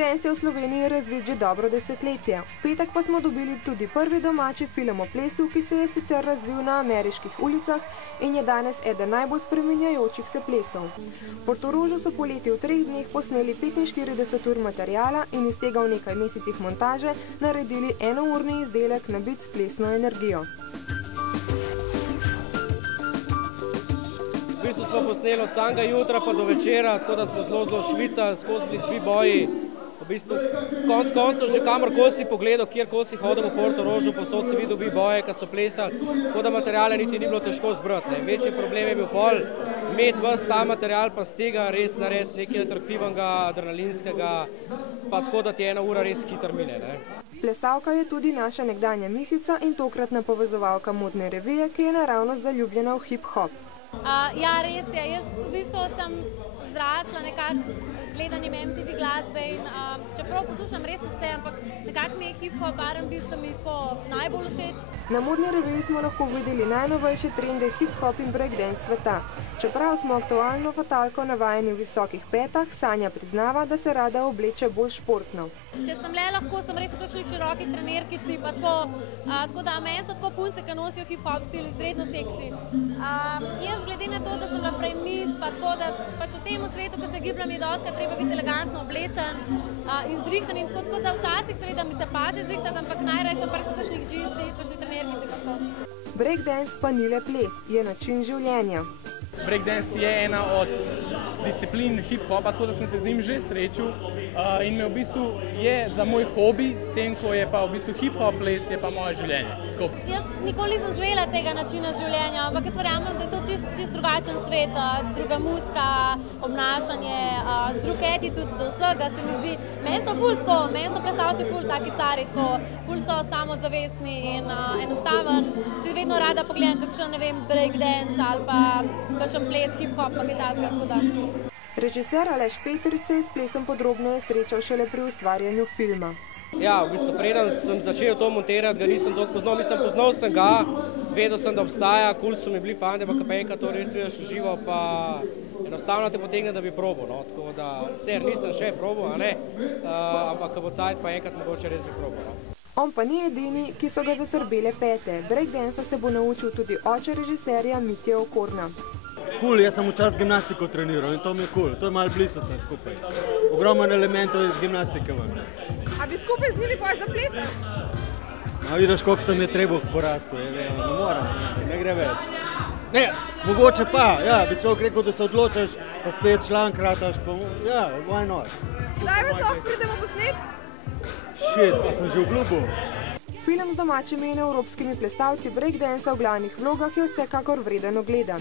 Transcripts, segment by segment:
Breakdance je v Sloveniji razvit že dobro desetletje. V petek pa smo dobili tudi prvi domači film o plesu, ki se je sicer razvil na ameriških ulicah in je danes eden najbolj spreminjajočih se plesov. V Portorožu so poleti v 3 dneh posneli 45 ur materijala in iz tega v nekaj mesecih montaže naredili enourni izdelek nabit s plesno energijo. V bistvu smo posneli od samega jutra pa do večera, tako da smo zelo švica, skozi bili svi boji. V bistvu konec koncev že kamorkoli si pogledal, kjerkoli si hodil v Portorožu, povsod si videl boje, ki so plesali, tako da materijale niti ni bilo težko zbrati. Večji problem je bil pol imeti ves ta material pa z tega res narediti nekaj atraktivnega, adrenalinskega, pa tako da ti ena ura res hitro mine. Plesalka je tudi naša nekdanja misica in tokratna povezovalka modne revije, ki je naravnost zaljubljena v hip-hop. Ja, res je. Jaz v bistvu sem zrasla nekako z gledanjem MTV glasbe in čeprav poslušam res vse, ampak nekako mi je hip-hop, R&B mi tako najbolj všeč. Na modni reviji smo lahko videli najnovejše trende hip-hop in breakdance sveta. Čeprav smo aktualno fatalko navajeni v visokih petah, Sanja priznava, da se rada obleče bolj športno. Če sem lahko, sem res v kakšni široki trenerkici, pa tako da meni so tako punce, ki nosijo hip-hop stil, izredno seksi. Jaz glede na to, da sem naprej mis, pa tako da pač v tem svetu, ko se gibljam, je dosti treba biti elegantno oblečen in zrihtan in tako da včasih seveda mi se paže zrihtati, ampak najraje sem pač v kakšnih džinsih, v kakšni trenerkici pa tako. Breakdance pa ni le ples, je način življenja. Breakdance je ena od disciplin hip-hopa, tako da sem se z njim že srečal in me v bistvu je za moj hobi, s tem, ko je pa v bistvu hip-hop ples, je pa moje življenje. Jaz nikoli nisem živela tega načina življenja, ampak jaz verjamem, da je to čist drugačen svet, druga muzika, obnašanje, drug attitude do vsega, se mi zdi. Meni so ful tako, meni so plesalci ful taki cari, ful so samozavestni in enostaven. Si vedno rada pogledam kakšen, ne vem, breakdance ali pa kakšen ples, hip-hop, pa kitarska, tako da. Režiser Aleš Petrič se je s plesom podrobno srečal šele pri ustvarjanju filma. Ja, v bistvu preden sem začel to montirati, ga nisem toliko poznal, poznal sem ga, vedel sem, da obstaja, kul so mi bili fandi, pa kaj enkrat to res vidiš v živo, pa enostavno te potegne, da bi probal, no, tako da sicer nisem še probal, ampak ko bo cajt, pa enkrat mogoče res bi probal, no. On pa ni edini, ki so ga zasrbele pete. Breakdansa se bo naučil tudi oče režiserja Mitje Okorna. Kul, jaz sem včasih gimnastiko treniral in to mi je kul, to je malo blizu vse skupaj. Ogromen elementov iz gimnastike vam. A bi skupaj z njimi pa zaplesali? Vidiš, koliko sem je trebuh porastel, ne moram, ne gre več. Ne, mogoče pa, ja, bi človek rekel, da se odločaš, pa spet član krataš, pa ja, why not? Kdaj vas lahko pridemo posnet? Shit, pa sem že obljubil. Film z domačimi in evropskimi plesalci breakdansa v glavnih vlogah je vsekakor vreden ogleda.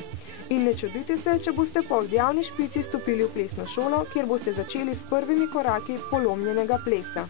In ne čudite se, če boste po javni špici stopili v plesno šolo, kjer boste začeli s prvimi koraki polomljenega plesa.